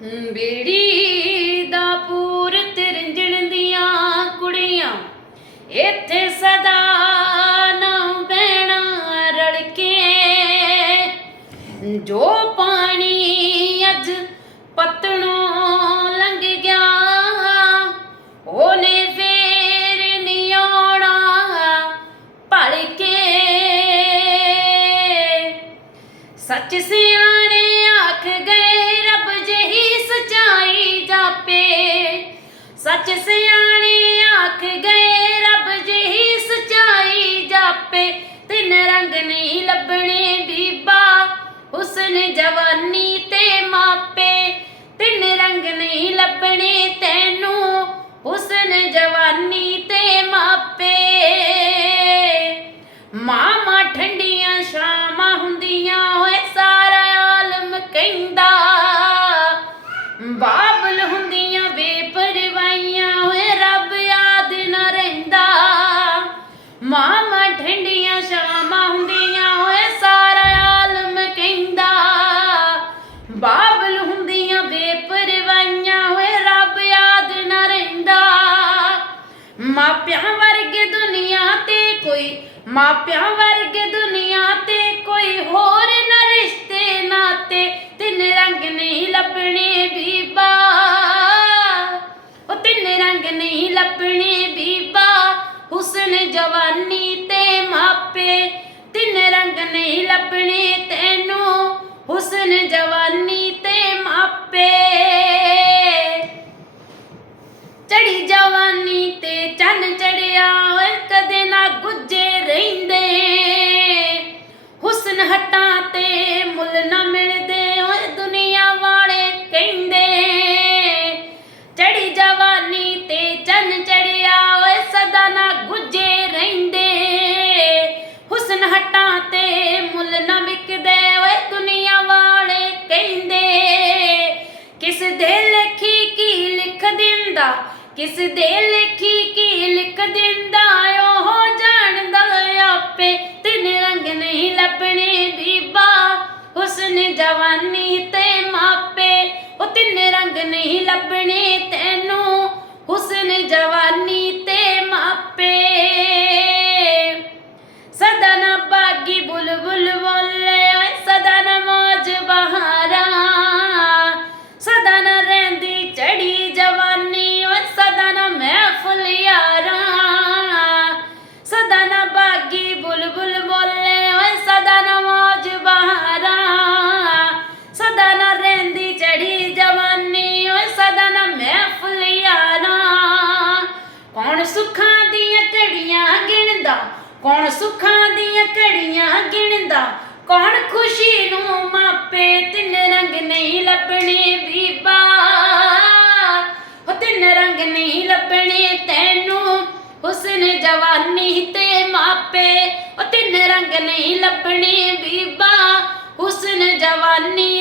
ਬੇੜੀ ਦਾ ਪੂਰ ਤਿਰੰਜਣ ਦੀਆਂ ਕੁੜੀਆਂ। ਇੱਥੇ ਸਦਾ ਨਾ ਬਹਿਣਾ ਰਲ ਕੇ। ਜੋ ਪਾਣੀ ਅੱਜ ਪਤਣੋਂ ਲੰਘ ਗਿਆ, ਉਹਨੇ ਫੇਰ ਨਹੀਂ ਆਉਣਾ ਭਲ ਕੇ। ਸੱਚ ਸਿਆਣੇ ਆਖ ਗਏ ਸੱਚ ਸਿਆਣੇ ਆਖ ਗਏ, ਰੱਬ ਜਹੀ ਸਚਾਈ ਜਾਪੇ, ਤਿੰਨ ਰੰਗ ਨਹੀਂ ਲੱਭਣੇ ਬੀਬਾ, ਹੁਸਨ ਜਵਾਨੀ ਤੇ ਮਾਪੇ, ਤਿੰਨ ਰੰਗ ਨਹੀਂ ਲੱਭਣੇ ਤੈਨੂੰ, ਹੁਸਨ ਜਵਾਨੀ ਮਾਪਿਆਂ ਵਰਗੇ ਦੁਨੀਆ ਤੇ ਕੋਈ, ਮਾਪਿਆਂ ਵਰਗੇ ਦੁਨੀਆ ਤੇ ਕੋਈ, ਹੋਰ ਨਾ ਰਿਸ਼ਤੇ ਨਾਤੇ, ਤਿੰਨ ਰੰਗ ਨਹੀਂ ਲੱਭਣੇ ਬੀਬਾ। ਉਹ ਤਿੰਨ ਰੰਗ ਨਹੀਂ ਲੱਭਣੇ ਬੀਬਾ, ਹੁਸਨ ਜਵਾਨੀ ਤੇ ਮਾਪੇ, ਤਿੰਨ ਰੰਗ ਨਹੀਂ ਲੱਭਣੇ ਤੈਨੂੰ, ਹੁਸਨ ਜਵਾਨੀ ਤੇ ਮਾਪੇ। ਕਿਸ ਦੇ ਲੇਖੀ ਕੌਣ ਸੁੱਖਾਂ ਦੀਆਂ ਘੜੀਆਂ ਗਿਣਦਾ? ਕੌਣ ਖੁਸ਼ੀ ਨੂੰ ਮਾਪੇ ਤਿੰਨ ਰੰਗ ਨਹੀਂ ਲੱਭਣੇ ਬੀਬਾ? ਉਹ ਤਿੰਨ ਰੰਗ ਨਹੀਂ ਲੱਭਣੇ ਤੈਨੂੰ, ਹੁਸਨ ਜਵਾਨੀ ਤੇ ਮਾਪੇ। ਉਹ ਤਿੰਨ ਰੰਗ ਨਹੀਂ ਲੱਭਣੇ ਬੀਬਾ, ਹੁਸਨ ਜਵਾਨੀ